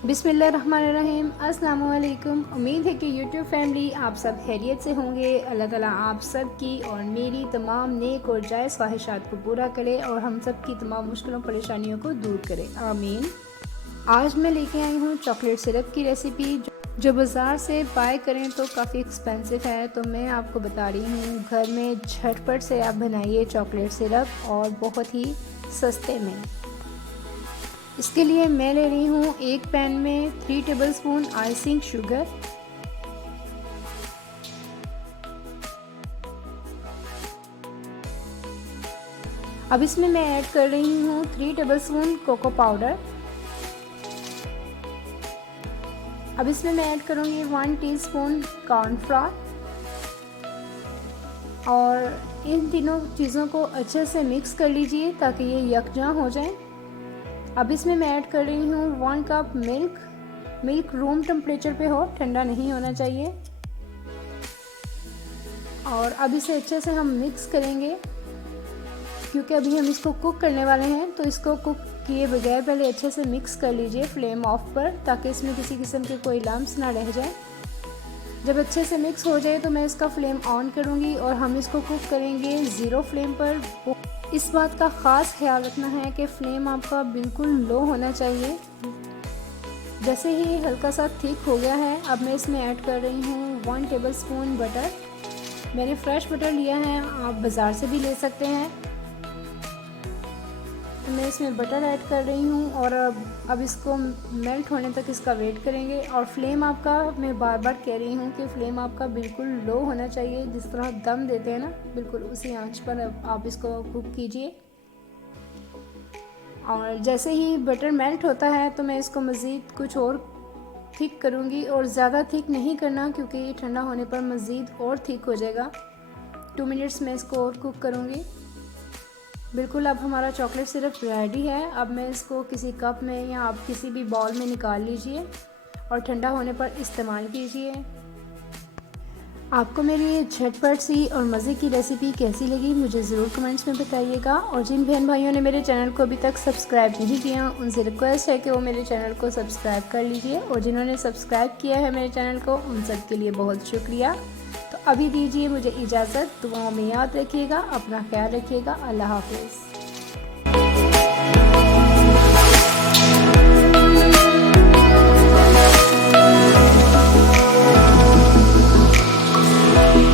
बिस्मिल्लाहिर्रहमानिर्रहीम। अस्सलाम वालेकुम। उम्मीद है कि यूट्यूब फैमिली आप सब खैरियत से होंगे। अल्लाह ताला आप सब की और मेरी तमाम नेक और जायज़ ख्वाहिशात को पूरा करे और हम सब की तमाम मुश्किलों परेशानियों को दूर करे, आमीन। आज मैं लेके आई हूँ चॉकलेट सिरप की रेसिपी जो बाज़ार से बाय करें तो काफ़ी एक्सपेंसिव है, तो मैं आपको बता रही हूँ घर में झटपट से आप बनाइए चॉकलेट सिरप और बहुत ही सस्ते में। इसके लिए मैं ले रही हूँ एक पैन में 3 टेबलस्पून आइसिंग शुगर, अब इसमें मैं ऐड कर रही हूँ 3 टेबलस्पून कोको पाउडर। अब इसमें मैं ऐड करूँगी 1 टीस्पून कॉर्नफ्लोर और इन तीनों चीज़ों को अच्छे से मिक्स कर लीजिए ताकि ये यकजां हो जाए। अब इसमें मैं ऐड कर रही हूँ 1 कप मिल्क रूम टेम्परेचर पे हो, ठंडा नहीं होना चाहिए। और अब इसे अच्छे से हम मिक्स करेंगे क्योंकि अभी हम इसको कुक करने वाले हैं, तो इसको कुक किए बगैर पहले अच्छे से मिक्स कर लीजिए फ्लेम ऑफ पर, ताकि इसमें किसी किस्म के कोई लम्प्स ना रह जाए। जब अच्छे से मिक्स हो जाए तो मैं इसका फ्लेम ऑन करूँगी और हम इसको कुक करेंगे 0 फ्लेम पर। इस बात का ख़ास ख्याल रखना है कि फ्लेम आपका बिल्कुल लो होना चाहिए। जैसे ही हल्का सा थिक हो गया है, अब मैं इसमें ऐड कर रही हूँ 1 टेबलस्पून बटर। मैंने फ्रेश बटर लिया है, आप बाज़ार से भी ले सकते हैं। तो मैं इसमें बटर ऐड कर रही हूँ और अब इसको मेल्ट होने तक इसका वेट करेंगे। और फ्लेम आपका, मैं बार बार कह रही हूँ कि फ्लेम आपका बिल्कुल लो होना चाहिए, जिस तरह दम देते हैं ना, बिल्कुल उसी आंच पर आप इसको कुक कीजिए। और जैसे ही बटर मेल्ट होता है तो मैं इसको मज़ीद कुछ और थिक करूँगी, और ज़्यादा थिक नहीं करना क्योंकि ये ठंडा होने पर मज़ीद और थिक हो जाएगा। 2 मिनट्स में इसको और कुक करूँगी। बिल्कुल अब हमारा चॉकलेट सिरप रेडी है। अब मैं इसको किसी कप में या आप किसी भी बाउल में निकाल लीजिए और ठंडा होने पर इस्तेमाल कीजिए। आपको मेरी ये झटपट सी और मज़े की रेसिपी कैसी लगी मुझे ज़रूर कमेंट्स में बताइएगा। और जिन बहन भाइयों ने मेरे चैनल को अभी तक सब्सक्राइब नहीं किया, उनसे रिक्वेस्ट है कि वो मेरे चैनल को सब्सक्राइब कर लीजिए, और जिन्होंने सब्सक्राइब किया है मेरे चैनल को, उन सब के लिए बहुत शुक्रिया। तो अभी दीजिए मुझे इजाज़त। दुआओं में याद रखिएगा, अपना ख्याल रखिएगा। अल्लाह हाफ़िज़।